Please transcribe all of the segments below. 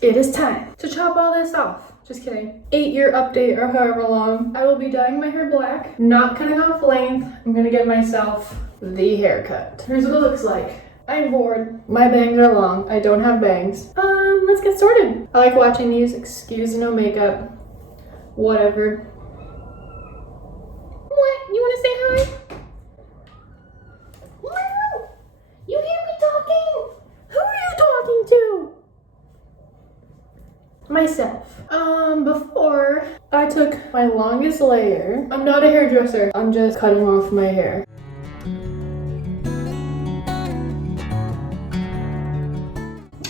It is time to chop all this off. Just kidding. 8-year update or however long. I will be dyeing my hair black, not cutting off length. I'm gonna get myself the haircut. Here's what it looks like. I'm bored. My bangs are long. I don't have bangs. Let's get started. I like watching these. Excuse no makeup. Whatever. What? You wanna say hi? Wow! You hear me talking? Who are you talking to? Myself. Before I took my longest layer, I'm not a hairdresser, I'm just cutting off my hair.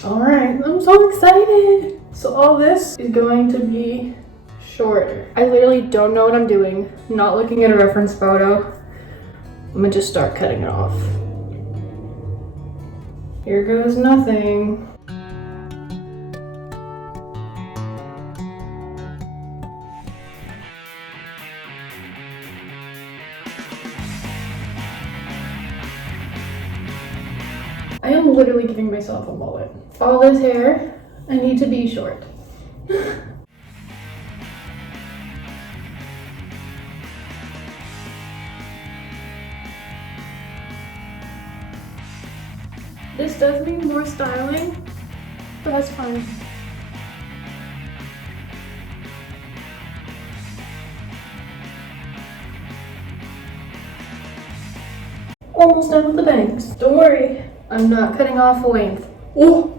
Alright, I'm so excited. So all this is going to be shorter. I literally don't know what I'm doing, not looking at a reference photo. I'm gonna just start cutting it off. Here goes nothing. I am literally giving myself a mullet. All this hair, I need to be short. This does need more styling, but that's fine. Almost done with the bangs. Don't worry, I'm not cutting off length. Oh!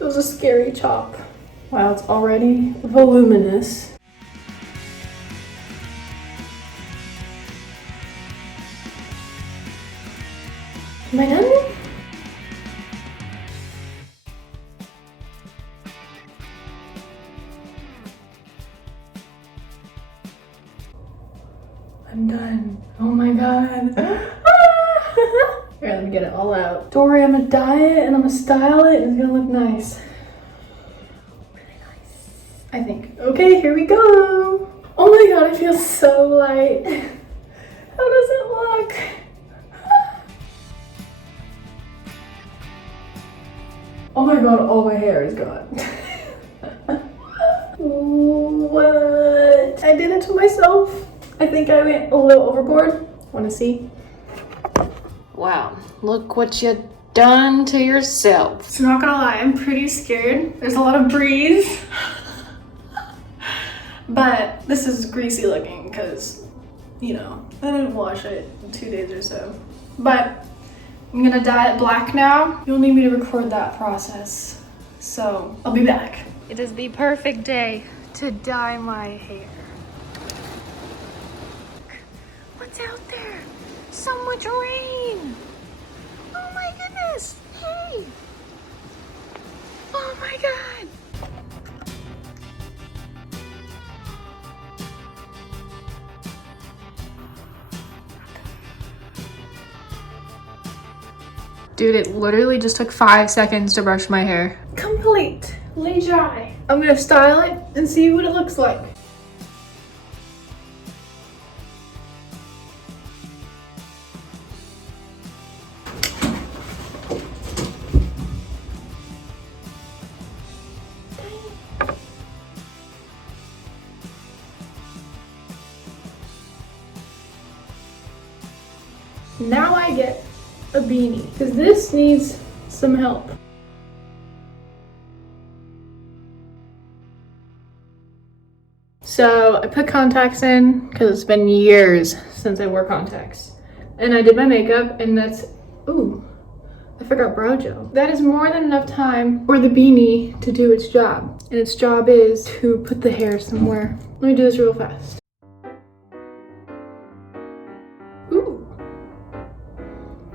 It was a scary chop. Wow, it's already voluminous. Am I done? I'm done. Oh my god. Here, let me get it all out. Don't worry, I'm gonna dye it and I'm gonna style it and it's gonna look nice. Really nice, I think. Okay, here we go. Oh my god, I feel so light. How does it look? Oh my god, all my hair is gone. What? I did it to myself. I think I went a little overboard. Wanna see? Wow, look what you done to yourself. So not gonna lie, I'm pretty scared. There's a lot of breeze. But this is greasy looking because, you know, I didn't wash it in 2 days or so. But I'm gonna dye it black now. You'll need me to record that process. So I'll be back. It is the perfect day to dye my hair. What's out there? So much rain. Oh my goodness. Hey. Oh my god. Dude, it literally just took 5 seconds to brush my hair. Completely dry. I'm gonna style it and see what it looks like. Now I get a beanie because this needs some help. So I put contacts in because it's been years since I wore contacts. And I did my makeup and that's, ooh, I forgot brow gel. That is more than enough time for the beanie to do its job. And its job is to put the hair somewhere. Let me do this real fast. Ooh.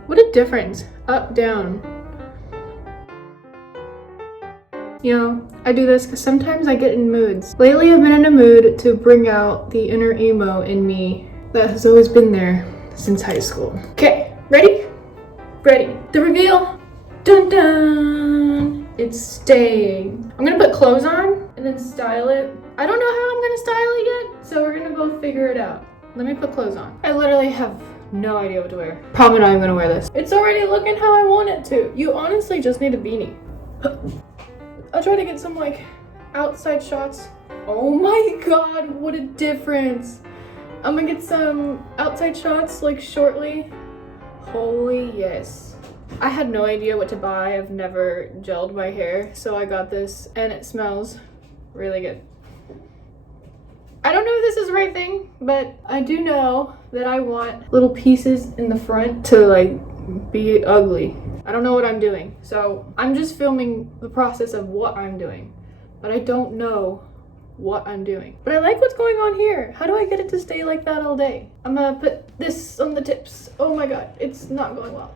What a difference. Up, down. You know, I do this because sometimes I get in moods. Lately, I've been in a mood to bring out the inner emo in me that has always been there since high school. Okay, ready? Ready. The reveal. Dun dun. It's staying. I'm gonna put clothes on and then style it. I don't know how I'm gonna style it yet, so we're gonna both figure it out. Let me put clothes on. I literally have no idea what to wear. Probably not even gonna wear this. It's already looking how I want it to. You honestly just need a beanie. I'll try to get some like outside shots. Oh my god, what a difference. I'm gonna get some outside shots like shortly. Holy yes. I had no idea what to buy. I've never gelled my hair, so I got this and it smells really good. I don't know if this is the right thing, but I do know that I want little pieces in the front to like be ugly. I don't know what I'm doing, so I'm just filming the process of what I'm doing, but I don't know what I'm doing. But I like what's going on here. How do I get it to stay like that all day? I'm gonna put this on the tips. Oh my god, it's not going well.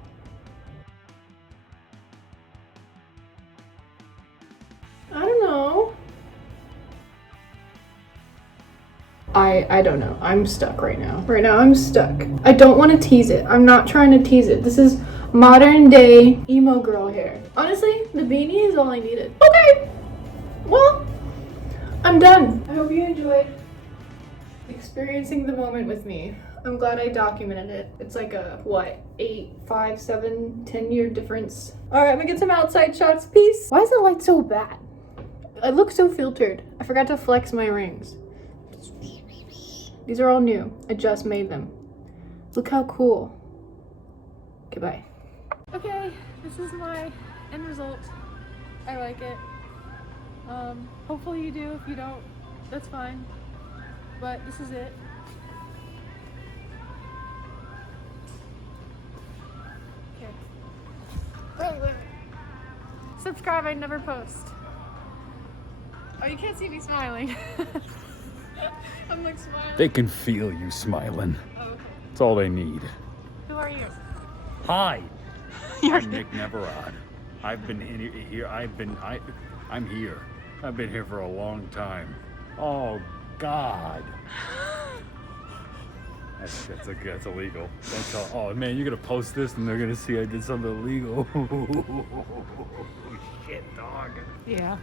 I don't know. I don't know. I'm stuck right now. Right now I'm stuck. I don't want to tease it. I'm not trying to tease it. This is modern day emo girl hair. Honestly, the beanie is all I needed. Okay. Well, I'm done. I hope you enjoyed experiencing the moment with me. I'm glad I documented it. It's like a, what, 8, 5, 7, 10-year difference. All right, I'm gonna get some outside shots. Peace. Why is the light so bad? I look so filtered. I forgot to flex my rings. These are all new. I just made them. Look how cool. Okay, bye. Okay, this is my end result. I like it. Hopefully you do. If you don't, that's fine. But this is it. Okay. Wait. Subscribe, I never post. Oh, you can't see me smiling. I'm like smiling. They can feel you smiling. Oh, okay. That's all they need. Who are you? Hi, I'm Nick Neverod. I've been here. I'm here. I've been here for a long time. Oh God. That's illegal. Don't tell. Oh man, you're gonna post this and they're gonna see I did something illegal. Shit, dog. Yeah.